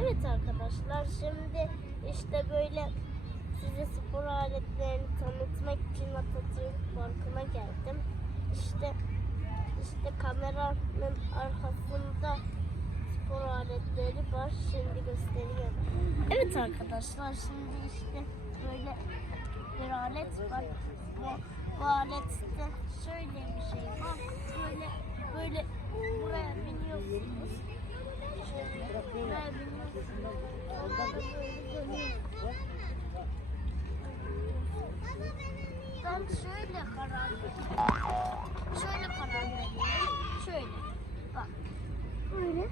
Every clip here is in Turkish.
Evet arkadaşlar şimdi işte böyle size spor aletlerini tanıtmak için Atatürk Parkı'na geldim. İşte işte kameranın arkasında spor aletleri var. Şimdi gösteriyorum. Evet arkadaşlar şimdi işte böyle bir alet var. Bu alette şöyle bir şey var. Böyle böyle buraya biniyorsunuz. Şöyle Ben şöyle verdim. Şöyle verdim. Şöyle. Bak. Böyle.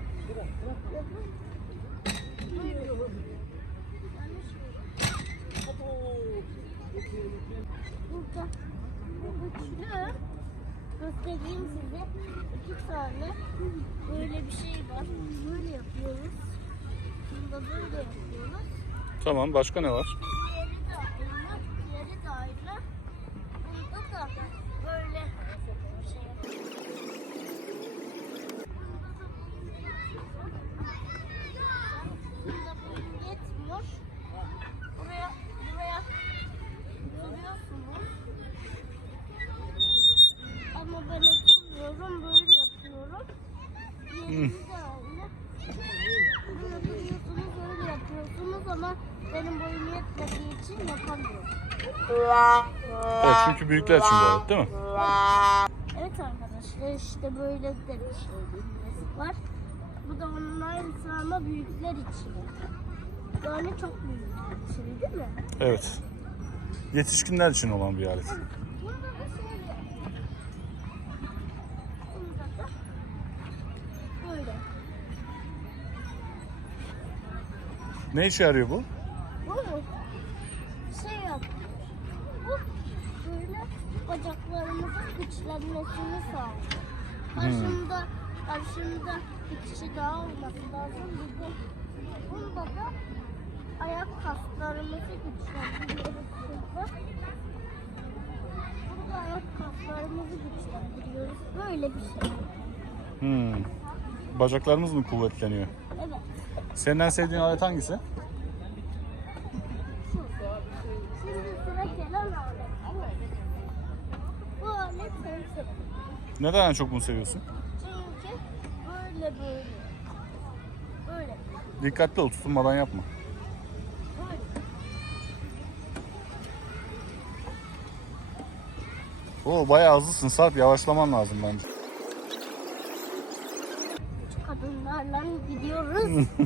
Böyle. Şöyle. Burada üçlü göstereyim size. iki tane böyle bir şey var. Böyle yapıyoruz. Yapıyoruz. Tamam başka ne var? Diğeri de aynı. Diğeri de. Bunda da böyle bir şey yapıyoruz. Bunda boyun yetmiyor. Buraya, buraya oturuyorsunuz. Ama ben oturmuyorum, böyle yapıyorum. Diğeri de aynı. Böyle oturuyorsunuz, öyle yapıyorsunuz ama benim boyum yetmediği için yapamıyorum. Evet çünkü büyükler için bu alet değil mi? Evet arkadaşlar işte böyle de bir şey var. Bu da onun aynısı ama büyükler için. Yani çok büyükler için değil mi? Evet. Yetişkinler için olan bir alet. Bunda da şöyle. Bunda da böyle. Ne işe yarıyor bu? Şey yapıyor. Bu böyle bacaklarımızın güçlenmesini sağlıyor. Karşımda, karşımda bir kişi daha olması lazım. Bir de bunda da ayak kaslarımızı güçlendiriyoruz burada. Burada ayak kaslarımızı güçlendiriyoruz. Böyle bir şey. Hmm. Bacaklarımız mı kuvvetleniyor? Evet. Senin en sevdiğin alet hangisi? Şimdi sıra gelen alet. Bu alet sensin. Neden en çok bunu seviyorsun? Çünkü böyle böyle. Böyle. Dikkatli ol tutunmadan yapma. Oo bayağı hızlısın Sarp yavaşlaman lazım bence. Kadınlarla gidiyoruz.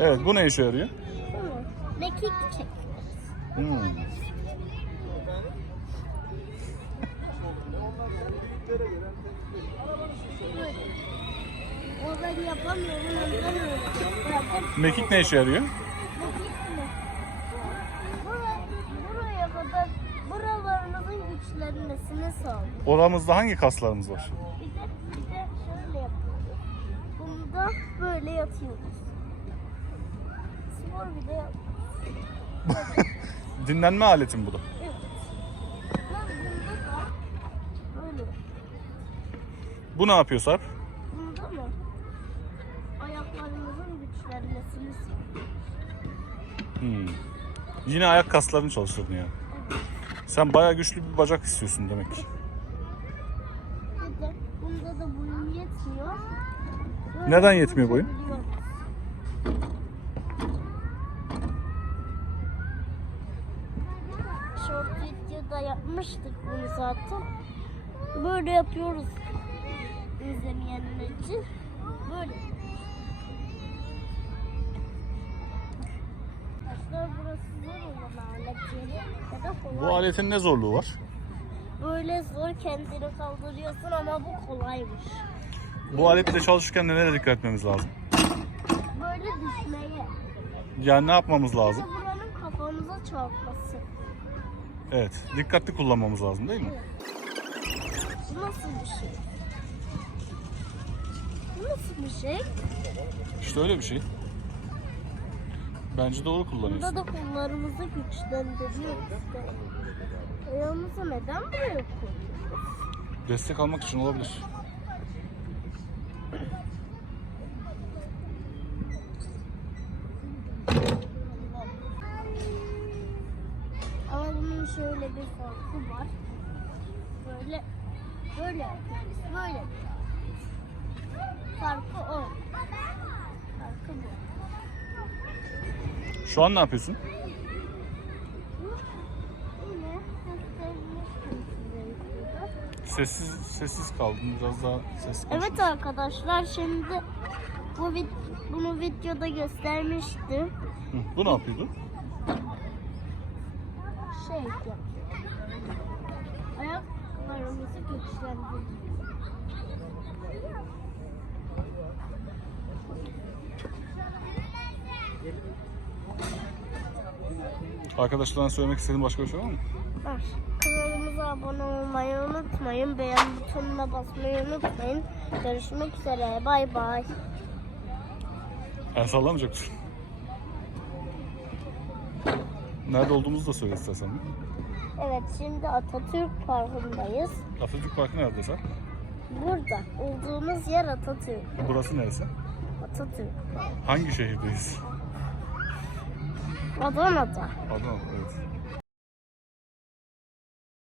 Evet bu ne işe yarıyor? Mekik çek. Hmm. Mekik ne işe yarıyor? Buraya, kadar buralarınızın güçlenmesini sağlıyor. Oramızda hangi kaslarımız var? Bir de, bir de şöyle yapıyoruz. Bunda böyle yatıyoruz. Spor bir de yap. Dinlenme aletim bu da. Evet. Bu ne yapıyor Sarp? Bunda mı? Ayaklarımızın güçlenmesini. Hmm. Yine ayak kaslarını çalıştırdın ya. Sen bayağı güçlü bir bacak istiyorsun demek ki. Bunda da boyun yetmiyor. Böyle Neden yetmiyor boyun? Yapmıştık bunu zaten. Böyle yapıyoruz. İzlemeyenler için. Böyle. Arkadaşlar burası zor olan alet yeri ya da kolay. Bu aletin ne zorluğu var? Böyle zor kendini kaldırıyorsun ama bu kolaymış. Bu aletle çalışırken nelere dikkat etmemiz lazım? Böyle düşmeye. Yani ne yapmamız Bir de lazım? buranın kafamıza çarpması. Evet, dikkatli kullanmamız lazım değil mi? Bu nasıl bir şey? Bu nasıl bir şey? İşte öyle bir şey. Bence doğru kullanıyorsun. Bunda da kollarımızı güçlendiriyoruz. Ayağımızı neden buraya koyuyoruz? Destek almak için olabilir. Bir farkı var. Böyle böyle yapıyoruz. Böyle. Farkı o. Farkı bu. Şu an ne yapıyorsun? Yine. Sessiz sessiz kaldın. Biraz daha ses konuş. Evet arkadaşlar şimdi bu vid- bunu videoda göstermiştim. Hı, Bu ne yapıyordu? Şey yapıyor. Ayaklarımızı güçlendiriyor. Arkadaşlarına söylemek istediğin başka bir şey var mı? Var. Kanalımıza abone olmayı unutmayın. Beğen butonuna basmayı unutmayın. Görüşmek üzere. Bay bay. El sallamayacak mısın? Nerede olduğumuzu da söyle istersen. Evet şimdi Atatürk Parkı'ndayız. Atatürk Parkı nerede sen? Burada olduğumuz yer Atatürk. Burası neresi? Atatürk. Hangi şehirdeyiz? Adana'da. Adana, evet.